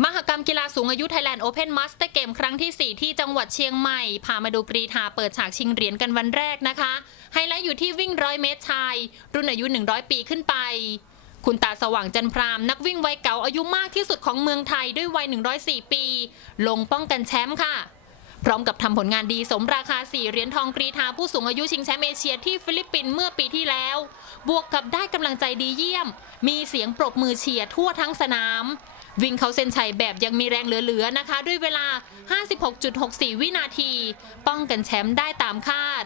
มหกรรมกีฬาสูงอายุ Thailand Open Master g a เกมครั้งที่ 4 ที่จังหวัดเชียงใหม่ พามาดูกรีธาเปิดฉากชิงเหรียญกันวันแรกนะคะ ไฮไลท์อยู่ที่วิ่งร้อยเมตรชาย รุ่นอายุ 100 ปีขึ้นไป คุณตาสว่างจันพรามนักวิ่งวัยเก่าอายุมากที่สุดของเมืองไทยด้วยวัย 104 ปี ลงป้องกันแชมป์ค่ะ พร้อมกับทำผลงานดีสมราคา 4 เหรียญทองกรีธาผู้สูงอายุชิงแชมป์เอเชียที่ฟิลิปปินส์เมื่อปีที่แล้ว บวกกับได้กำลังใจดีเยี่ยม มีเสียงปรบมือเชียร์ทั่วทั้งสนาม วิ่งเขาเส้นชัยแบบยังมีแรงเหลือๆนะคะ ด้วยเวลา 56.64 วินาที ป้องกันแชมป์ได้ตามคาด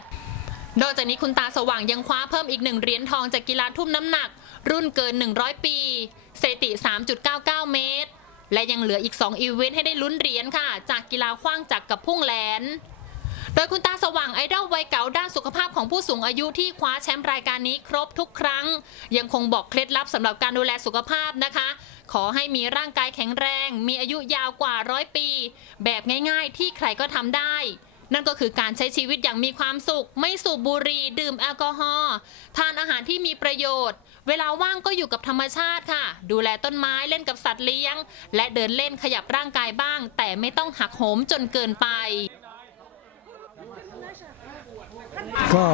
นอกจากนี้คุณตาสว่างยังคว้าเพิ่มอีกหนึ่งเหรียญทองจากกีฬาทุ่มน้ำหนัก รุ่นเกิน 100 ปีสถิติ 3.99 เมตร และยังเหลืออีก 2 อีเวนต์ให้ได้ลุ้นเหรียญค่ะ จากกีฬาคว้างจักรกับพุ่งแหลนโดยคุณตาสว่างไอดอลวัยเก่าด้านสุขภาพของผู้สูงอายุที่คว้าแชมป์รายการนี้ครบทุกครั้ง ยังคงบอกเคล็ดลับสำหรับการดูแลสุขภาพนะคะ ขอให้มีร่างกายแข็งแรง มีอายุยาวกว่าร้อยปี แบบง่ายๆที่ใครก็ทำได้ นั่นก็คือการใช้ชีวิตอย่างมีความสุข ไม่สูบบุหรี่ดื่มแอลกอฮอล์ทานอาหารที่มีประโยชน์ เวลาว่างก็อยู่กับธรรมชาติค่ะ ดูแลต้นไม้เล่นกับสัตว์เลี้ยง และเดินเล่นขยับร่างกายบ้าง แต่ไม่ต้องหักโหมจนเกินไป ก็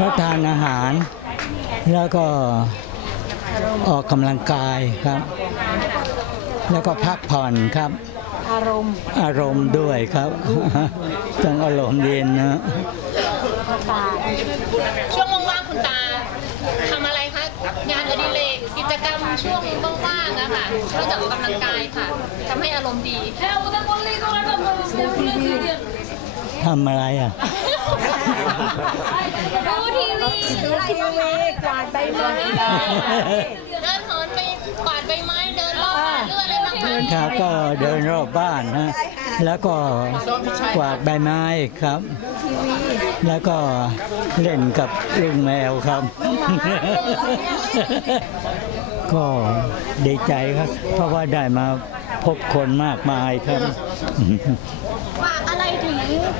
รับทานอาหาร แล้วก็ออกกำลังกายครับ แล้วก็พักผ่อนครับ อารมณ์ อารมณ์ด้วยครับ ต้องอารมณ์เย็นนะประสาทช่วงว่างๆคุณตาทำอะไรคะ งานอดิเรกกิจกรรมช่วงว่างๆอะค่ะนอกจากออกกำลังกายค่ะทำให้อารมณ์ดีทำอะไรอะดูทีวีดูทีวีกวาดใบไม้เดินเหินไปกวาดใบ คะครับก็เดินรอบบ้านนะแล้วก็กวาดใบไม้ครับ แล้วก็เล่นกับลุงแมวครับ ก็ดีใจครับ เพราะว่าได้มาพบคนมากมายครับฝากอะไรถึง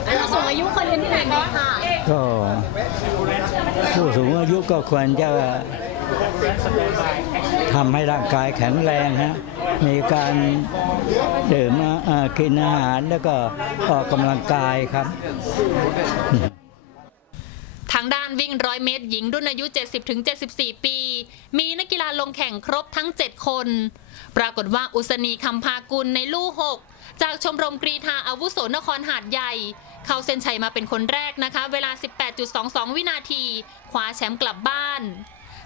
ผู้สูงอายุคนอื่นๆไหมคะก็ผู้สูงอายุก็ควรจะ ทำให้ร่างกายแข็งแรงฮะมีการดื่มกินอาหารแล้วก็ออกกำลังกายครับทางด้านวิ่งร้อยเมตรหญิงรุ่นอายุ 70-74 ปี มีนักกีฬาลงแข่งครบทั้ง 7 คน ปรากฏว่าอุศนีคำพากุลในลู่6 จากชมรมกรีธาอาวุโสนครหาดใหญ่ เข้าเส้นชัยมาเป็นคนแรกนะคะ เวลา 18.22 วินาทีคว้าแชมป์กลับบ้าน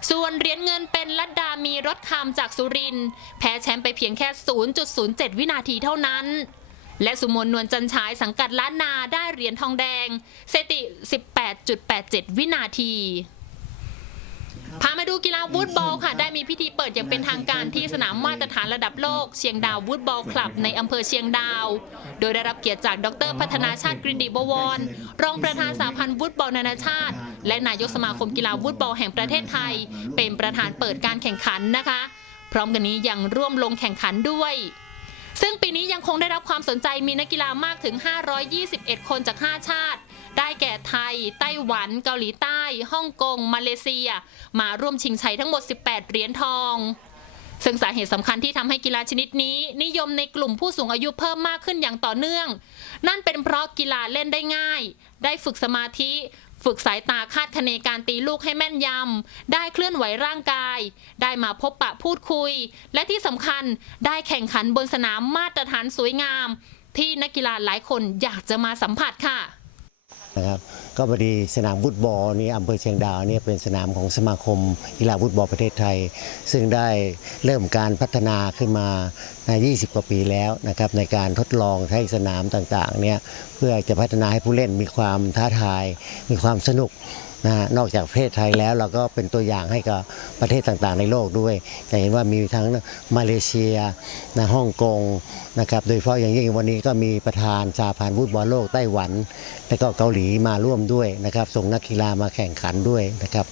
ส่วนเหรียญเงินเป็นลัดดามีรถคำจากสุรินแพ้แชมป์ไปเพียงแค่ 0.07 วินาทีเท่านั้น และสุมนนวลจันฉายสังกัดล้านนาได้เหรียญทองแดงสถิติ 18.87 วินาที พามาดูกีฬาวูดบอลค่ะ ได้มีพิธีเปิดอย่างเป็นทางการที่สนามมาตรฐานระดับโลก เชียงดาววูดบอลคลับในอำเภอเชียงดาว โดยได้รับเกียรติจากดร พัฒนาชาติกรินดีบวร รองประธานสาพันธ์วูดบอลนานาชาติ และนายกสมาคมกีฬาวูดบอลแห่งประเทศไทย เป็นประธานเปิดการแข่งขันนะคะ พร้อมกันนี้ยังร่วมลงแข่งขันด้วยซึ่งปีนี้ยังคงได้รับความสนใจมีนักกีฬามากถึง 521 คนจาก 5 ชาติ ได้แก่ไทย ไต้หวัน เกาหลีใต้ฮ่องกง มาเลเซีย มาร่วมชิงชัยทั้งหมด 18 เหรียญทองซึ่งสาเหตุสำคัญที่ทำให้กีฬาชนิดนี้ นิยมในกลุ่มผู้สูงอายุเพิ่มมากขึ้นอย่างต่อเนื่อง นั่นเป็นเพราะกีฬาเล่นได้ง่าย ได้ฝึกสมาธิ ฝึกสายตาคาดคะเนการตีลูกให้แม่นยำ ได้เคลื่อนไหวร่างกาย ได้มาพบปะพูดคุย และที่สำคัญได้แข่งขันบนสนามมาตรฐานสวยงาม ที่นักกีฬาหลายคนอยากจะมาสัมผัสค่ะ นะครับก็พอดีสนามฟุตบอลนี่อำเภอเชียงดาวเนี่ยเป็นสนามของสมาคมกีฬาฟุตบอลประเทศไทย ซึ่งได้เริ่มการพัฒนาขึ้นมาใน 20 กว่าปีแล้วนะครับในการทดลองใช้สนามต่างๆเนี่ยเพื่อจะพัฒนาให้ผู้เล่นมีความท้าทาย มีความสนุก นะฮะนอกจากประเทศไทยแล้วเราก็เป็นตัวอย่างให้กับประเทศต่างๆ ในโลกด้วยจะเห็นว่ามีทั้งมาเลเซียนะฮ่องกงนะครับโดยเฉพาะอย่างยิ่งวันนี้ก็มีประธานสาพันธ์ฟุตบอลโลกไต้หวัน และก็เกาหลีมาร่วมด้วยนะครับส่งนักกีฬามาแข่งขันด้วยนะครับ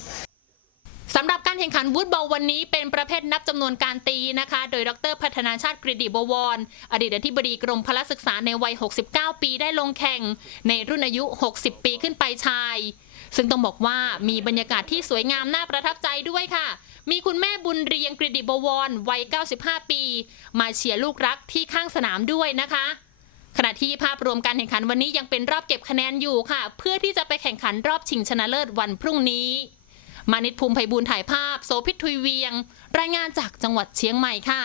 สำหรับการแข่งขันวูดบอลวันนี้เป็นประเภทนับจำนวนการตีนะคะ โดยดรพัฒนาชาติกฤดิบวร อดีตอธิบดีกรมพละศึกษาในวัย 69 ปีได้ลงแข่ง ในรุ่นอายุ 60 ปีขึ้นไปชาย ซึ่งต้องบอกว่ามีบรรยากาศที่สวยงามน่าประทับใจด้วยค่ะ มีคุณแม่บุญเรียงกฤดิบวรวัย 95 ปี มาเชียร์ลูกรักที่ข้างสนามด้วยนะคะขณะที่ภาพรวมการแข่งขันวันนี้ยังเป็นรอบเก็บคะแนนอยู่ค่ะ เพื่อที่จะไปแข่งขันรอบชิงชนะเลิศวันพรุ่งนี้ มานิตภูมิไพบูลถ่ายภาพ โสภิตทุยเวียง รายงานจากจังหวัดเชียงใหม่ค่ะ